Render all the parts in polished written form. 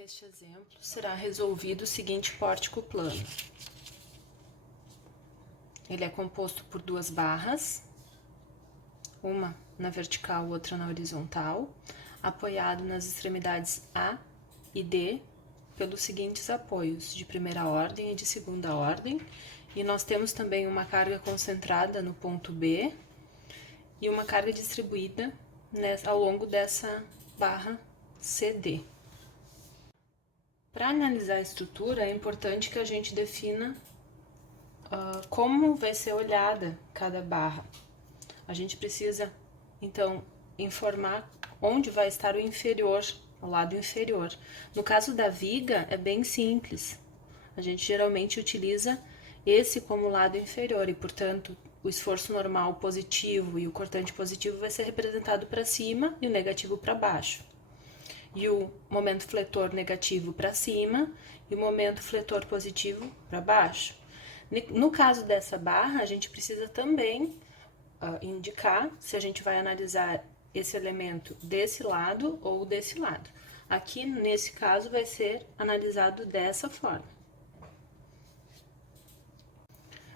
Neste exemplo, será resolvido o seguinte pórtico plano. Ele é composto por duas barras, uma na vertical, outra na horizontal, apoiado nas extremidades A e D pelos seguintes apoios, de primeira ordem e de segunda ordem, e nós temos também uma carga concentrada no ponto B e uma carga distribuída ao longo dessa barra CD. Para analisar a estrutura, é importante que a gente defina como vai ser olhada cada barra. A gente precisa, então, informar onde vai estar o inferior, o lado inferior. No caso da viga, é bem simples. A gente geralmente utiliza esse como lado inferior e, portanto, o esforço normal positivo e o cortante positivo vai ser representado para cima e o negativo para baixo. E o momento fletor negativo para cima e o momento fletor positivo para baixo. No caso dessa barra, a gente precisa também indicar se a gente vai analisar esse elemento desse lado ou desse lado. Aqui, nesse caso, vai ser analisado dessa forma.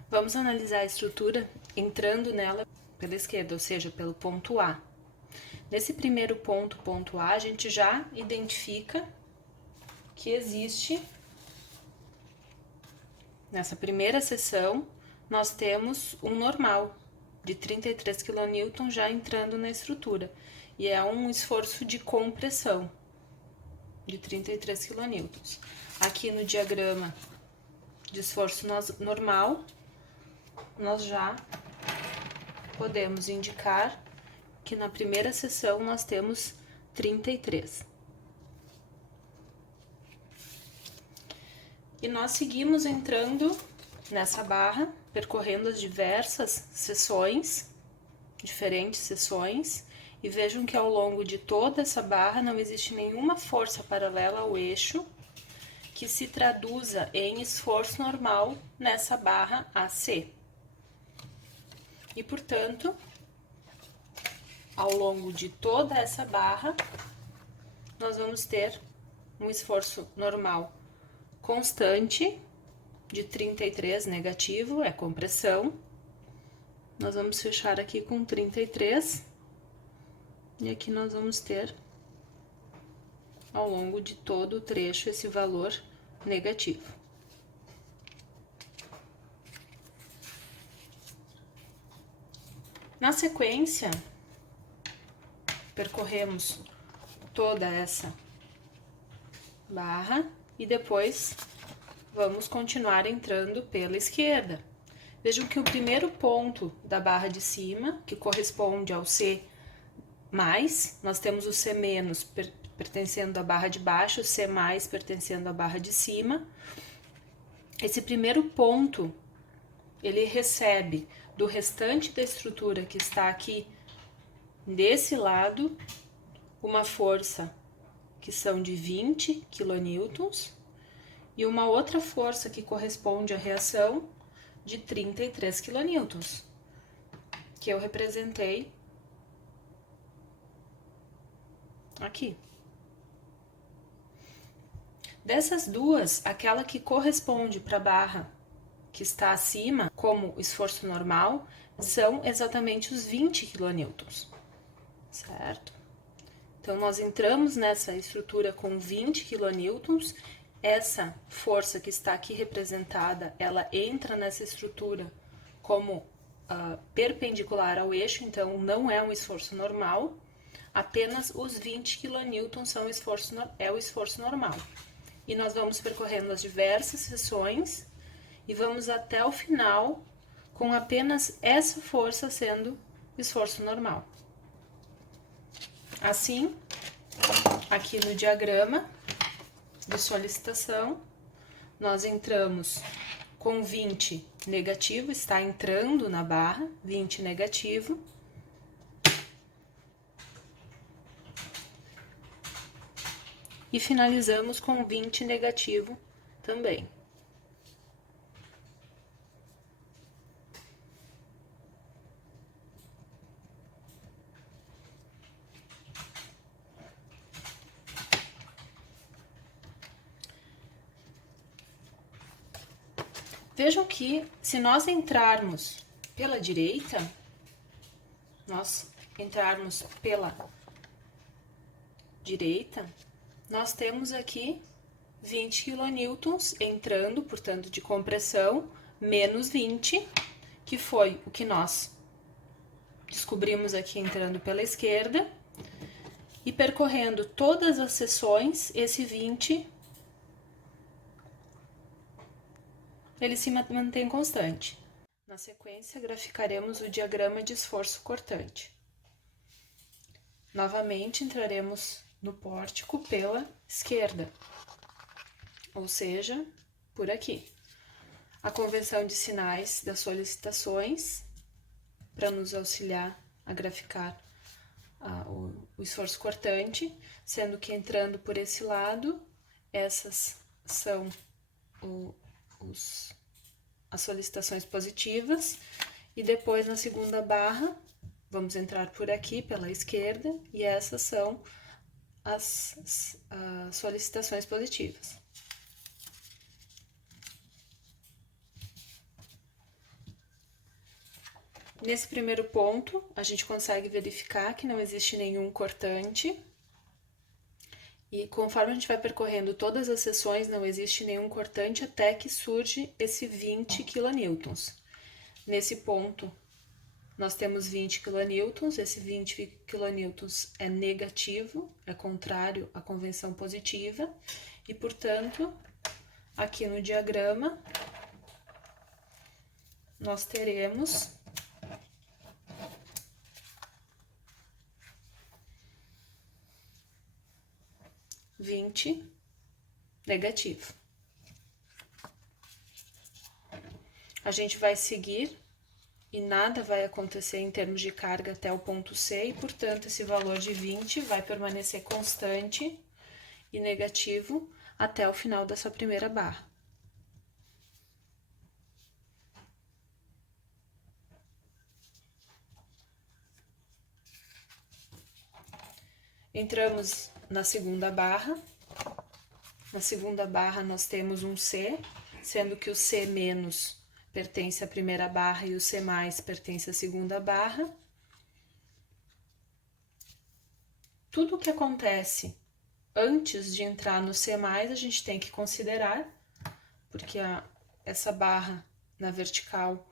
Vamos analisar a estrutura entrando nela pela esquerda, ou seja, pelo ponto A. Nesse primeiro ponto, ponto A, a gente já identifica que existe, nessa primeira seção, nós temos um normal de 33 kN já entrando na estrutura, e é um esforço de compressão de 33 kN. Aqui no diagrama de esforço normal, nós já podemos indicar que na primeira seção nós temos 33. E nós seguimos entrando nessa barra, percorrendo as diversas seções, diferentes seções, e vejam que ao longo de toda essa barra não existe nenhuma força paralela ao eixo que se traduza em esforço normal nessa barra AC. E, portanto, ao longo de toda essa barra, nós vamos ter um esforço normal constante de 33 negativo, é compressão. Nós vamos fechar aqui com 33 e aqui nós vamos ter ao longo de todo o trecho esse valor negativo. Na sequência, percorremos toda essa barra e depois vamos continuar entrando pela esquerda. Vejam que o primeiro ponto da barra de cima, que corresponde ao C+, nós temos o C- pertencendo à barra de baixo, o C+ pertencendo à barra de cima. Esse primeiro ponto, ele recebe do restante da estrutura que está aqui desse lado, uma força que são de 20 kN e uma outra força que corresponde à reação de 33 kN, que eu representei aqui. Dessas duas, aquela que corresponde para a barra que está acima, como esforço normal, são exatamente os 20 kN. Certo? Então, nós entramos nessa estrutura com 20 kN, essa força que está aqui representada, ela entra nessa estrutura como perpendicular ao eixo, então não é um esforço normal, apenas os 20 kN são o esforço normal. E nós vamos percorrendo as diversas seções e vamos até o final com apenas essa força sendo esforço normal. Assim, aqui no diagrama de solicitação, nós entramos com 20 negativo, está entrando na barra, 20 negativo. E finalizamos com 20 negativo também. Vejam que se nós entrarmos pela direita, nós temos aqui 20 kN entrando, portanto, de compressão, menos 20, que foi o que nós descobrimos aqui entrando pela esquerda, e percorrendo todas as seções, esse 20, ele se mantém constante. Na sequência, graficaremos o diagrama de esforço cortante. Novamente, entraremos no pórtico pela esquerda, ou seja, por aqui. A convenção de sinais das solicitações, para nos auxiliar a graficar o esforço cortante, sendo que entrando por esse lado, essas são as solicitações positivas, e depois na segunda barra, vamos entrar por aqui pela esquerda, e essas são as solicitações positivas. Nesse primeiro ponto, a gente consegue verificar que não existe nenhum cortante, e conforme a gente vai percorrendo todas as seções, não existe nenhum cortante até que surge esse 20 kN. Nesse ponto, nós temos 20 kN, esse 20 kN é negativo, é contrário à convenção positiva, e, portanto, aqui no diagrama, nós teremos negativo. A gente vai seguir e nada vai acontecer em termos de carga até o ponto C, e, portanto, esse valor de 20 vai permanecer constante e negativo até o final dessa primeira barra. Entramos na segunda barra. Na segunda barra, nós temos um C, sendo que o C menos pertence à primeira barra e o C mais pertence à segunda barra. Tudo o que acontece antes de entrar no C+, a gente tem que considerar, porque essa barra na vertical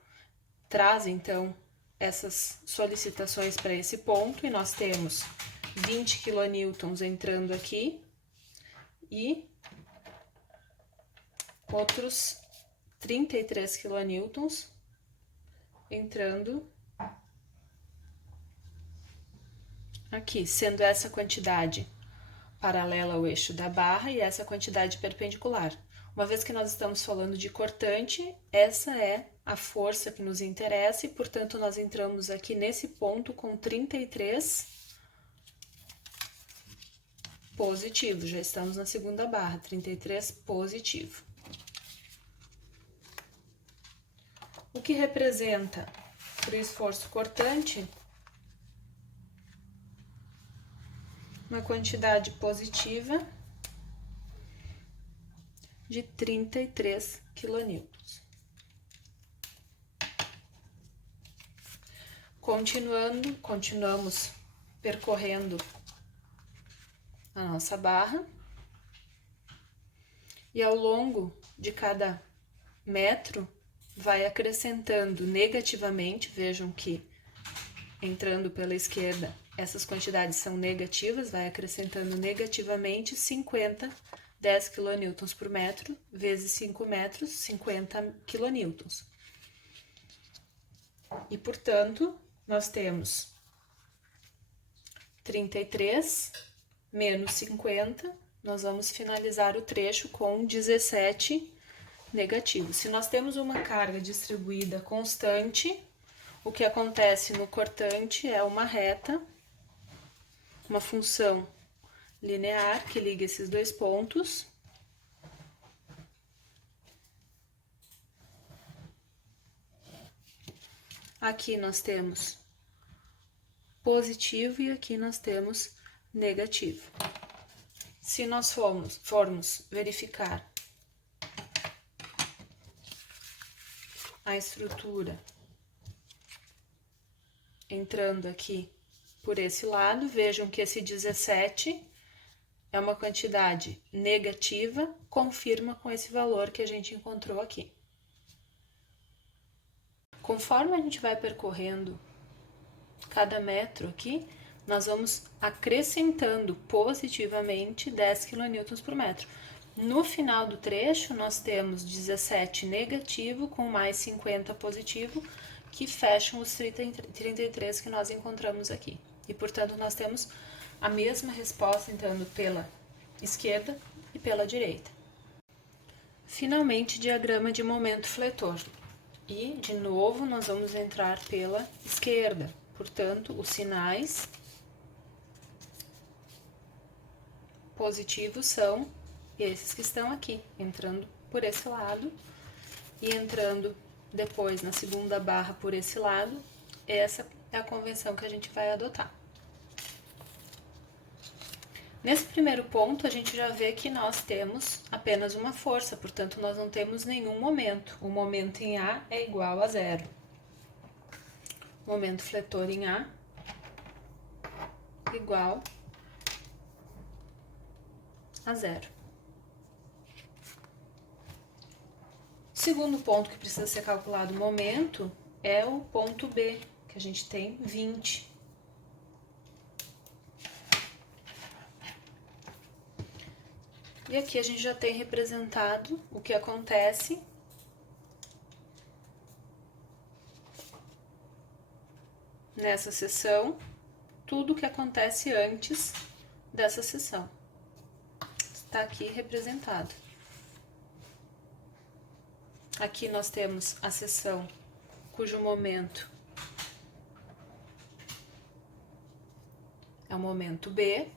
traz, então, essas solicitações para esse ponto, e nós temos 20 kN entrando aqui e outros 33 kN entrando aqui, sendo essa quantidade paralela ao eixo da barra e essa quantidade perpendicular. Uma vez que nós estamos falando de cortante, essa é a força que nos interessa, e, portanto, nós entramos aqui nesse ponto com 33 positivo. Já estamos na segunda barra, 33 positivo. O que representa para o esforço cortante uma quantidade positiva de 33 kN. Continuamos percorrendo a nossa barra, e ao longo de cada metro vai acrescentando negativamente. Vejam que entrando pela esquerda, essas quantidades são negativas, vai acrescentando negativamente 10 kN por metro, vezes 5 metros, 50 kN. E, portanto, nós temos 33 menos 50, nós vamos finalizar o trecho com 17 negativo. Se nós temos uma carga distribuída constante, o que acontece no cortante é uma reta, uma função linear que liga esses dois pontos. Aqui nós temos positivo e aqui nós temos negativo. Se nós formos verificar a estrutura entrando aqui por esse lado, vejam que esse 17 é uma quantidade negativa, confirma com esse valor que a gente encontrou aqui. Conforme a gente vai percorrendo cada metro aqui, nós vamos acrescentando positivamente 10 kN por metro. No final do trecho, nós temos 17 negativo com mais 50 positivo, que fecham os 33 que nós encontramos aqui. E, portanto, nós temos a mesma resposta entrando pela esquerda e pela direita. Finalmente, diagrama de momento fletor. E, de novo, nós vamos entrar pela esquerda. Portanto, os sinais positivos são esses que estão aqui, entrando por esse lado e entrando depois na segunda barra por esse lado. Essa é a convenção que a gente vai adotar. Nesse primeiro ponto, a gente já vê que nós temos apenas uma força, portanto, nós não temos nenhum momento. O momento em A é igual a zero. Momento fletor em A igual a zero. Segundo ponto que precisa ser calculado o momento é o ponto B, que a gente tem 20. E aqui a gente já tem representado o que acontece nessa seção, tudo o que acontece antes dessa seção. Está aqui representado. Aqui nós temos a seção cujo momento é o momento B.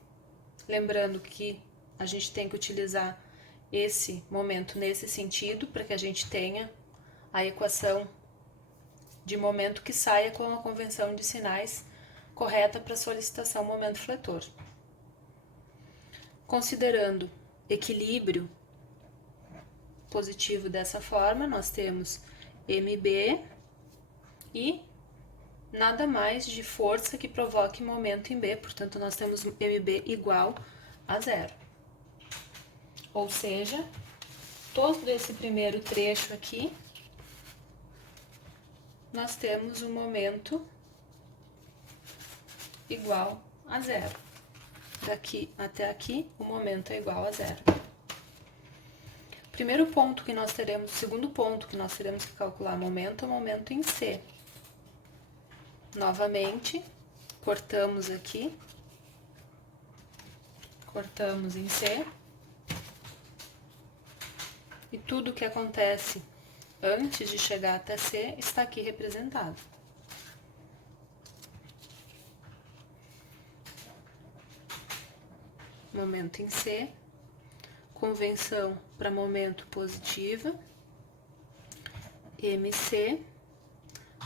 Lembrando que a gente tem que utilizar esse momento nesse sentido, para que a gente tenha a equação de momento que saia com a convenção de sinais correta para solicitação momento fletor. Considerando equilíbrio positivo dessa forma, nós temos MB e nada mais de força que provoque momento em B, portanto, nós temos MB igual a zero. Ou seja, todo esse primeiro trecho aqui, nós temos um momento igual a zero. Daqui até aqui, o momento é igual a zero. Primeiro ponto que nós teremos, segundo ponto que nós teremos que calcular momento é o momento em C. Novamente, cortamos aqui, cortamos em C, e tudo que acontece antes de chegar até C está aqui representado. Momento em C, convenção para momento positiva, MC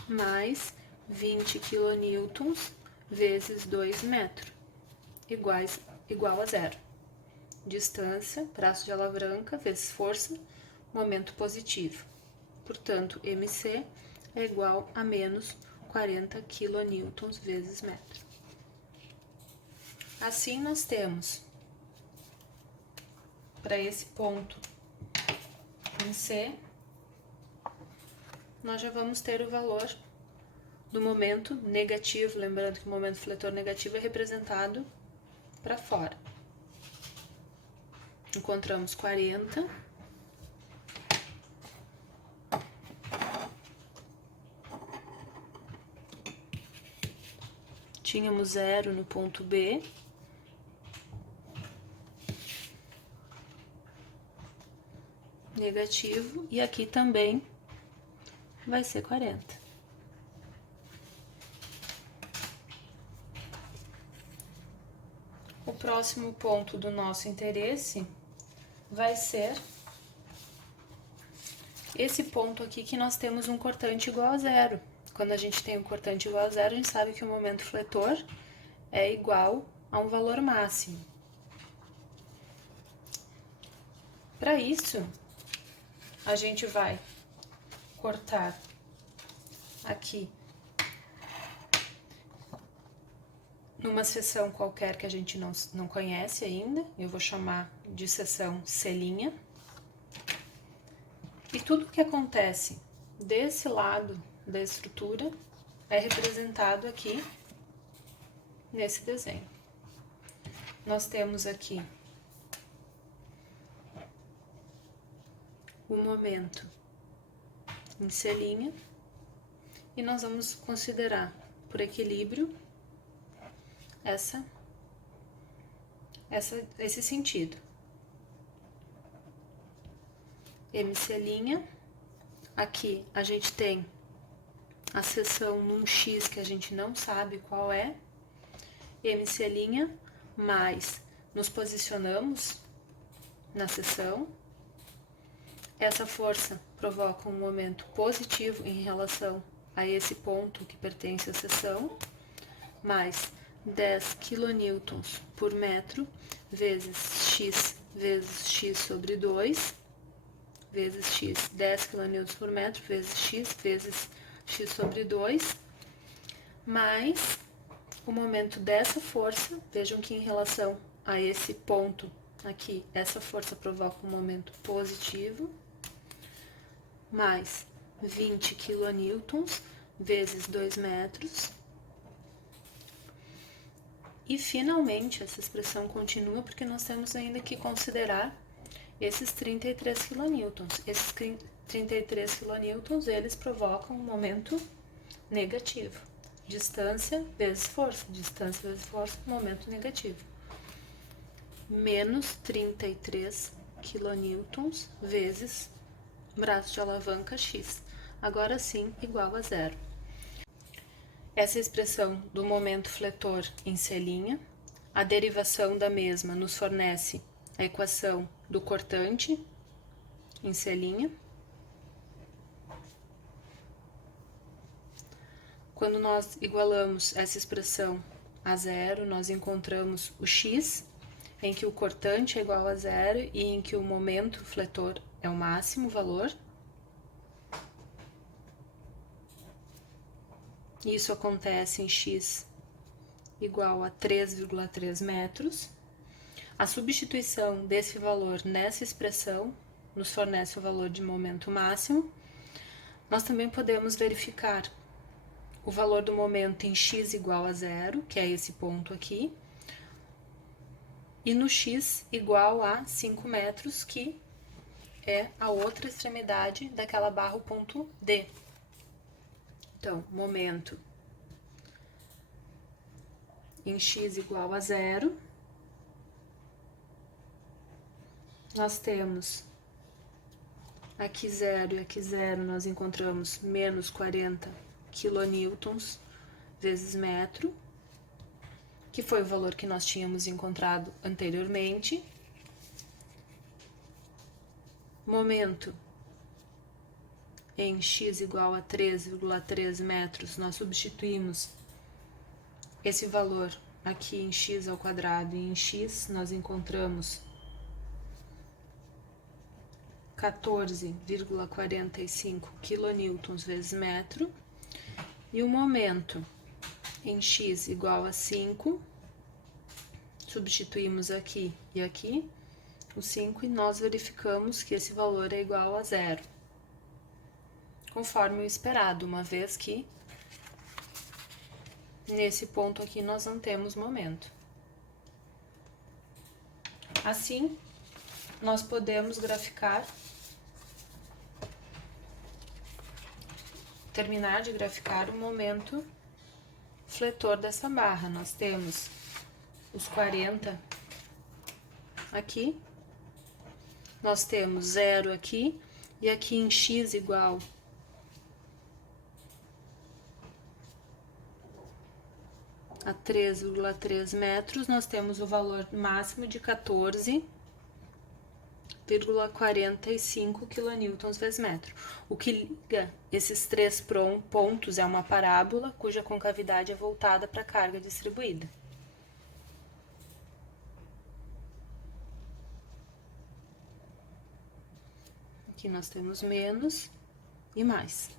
mais 20 kN vezes 2 metros, igual a zero. Distância, braço de alavanca, vezes força, momento positivo. Portanto, MC é igual a menos 40 kN vezes metro. Assim, nós temos, para esse ponto em C, nós já vamos ter o valor do momento negativo, lembrando que o momento fletor negativo é representado para fora. Encontramos 40. Tínhamos zero no ponto B. Negativo, e aqui também vai ser 40. O próximo ponto do nosso interesse vai ser esse ponto aqui que nós temos um cortante igual a zero. Quando a gente tem um cortante igual a zero, a gente sabe que o momento fletor é igual a um valor máximo. Para isso, a gente vai cortar aqui numa seção qualquer que a gente não conhece ainda, eu vou chamar de seção C'. E tudo que acontece desse lado da estrutura é representado aqui nesse desenho. Nós temos aqui o momento em C', e nós vamos considerar, por equilíbrio, esse sentido. MC', aqui a gente tem a seção num X que a gente não sabe qual é, MC', mais nos posicionamos na seção. Essa força provoca um momento positivo em relação a esse ponto que pertence à seção, mais 10 kN por metro, vezes x sobre 2, vezes x, 10 kN por metro, vezes x sobre 2, mais o momento dessa força. Vejam que em relação a esse ponto aqui, essa força provoca um momento positivo, mais 20 kN vezes 2 metros. E finalmente essa expressão continua porque nós temos ainda que considerar esses 33 kN. Esses 33 kN, eles provocam um momento negativo. Distância vezes força, momento negativo. Menos 33 kN vezes braço de alavanca X. Agora sim, igual a zero. Essa expressão do momento fletor em C', a derivação da mesma nos fornece a equação do cortante em C'. Quando nós igualamos essa expressão a zero, nós encontramos o X, em que o cortante é igual a zero e em que o momento fletor é o máximo valor. Isso acontece em X igual a 3,3 metros. A substituição desse valor nessa expressão nos fornece o valor de momento máximo. Nós também podemos verificar o valor do momento em X igual a zero, que é esse ponto aqui, e no X igual a 5 metros, que é a outra extremidade daquela barra, o ponto D. Então, momento em X igual a zero, nós temos aqui zero e aqui zero, nós encontramos menos 40 kN vezes metro, que foi o valor que nós tínhamos encontrado anteriormente. Momento em X igual a 3,3 metros, nós substituímos esse valor aqui em X ao quadrado, e em X nós encontramos 14,45 kN vezes metro, e o momento em X igual a 5, substituímos aqui e aqui o 5 e nós verificamos que esse valor é igual a zero, conforme o esperado, uma vez que nesse ponto aqui nós não temos momento. Assim, nós podemos terminar de graficar o momento fletor dessa barra. Nós temos os 40 aqui, nós temos zero aqui, e aqui em X igual a 3,3 metros, nós temos o valor máximo de 14,45 kN vezes metro. O que liga esses três pontos é uma parábola cuja concavidade é voltada para a carga distribuída. Aqui nós temos menos e mais.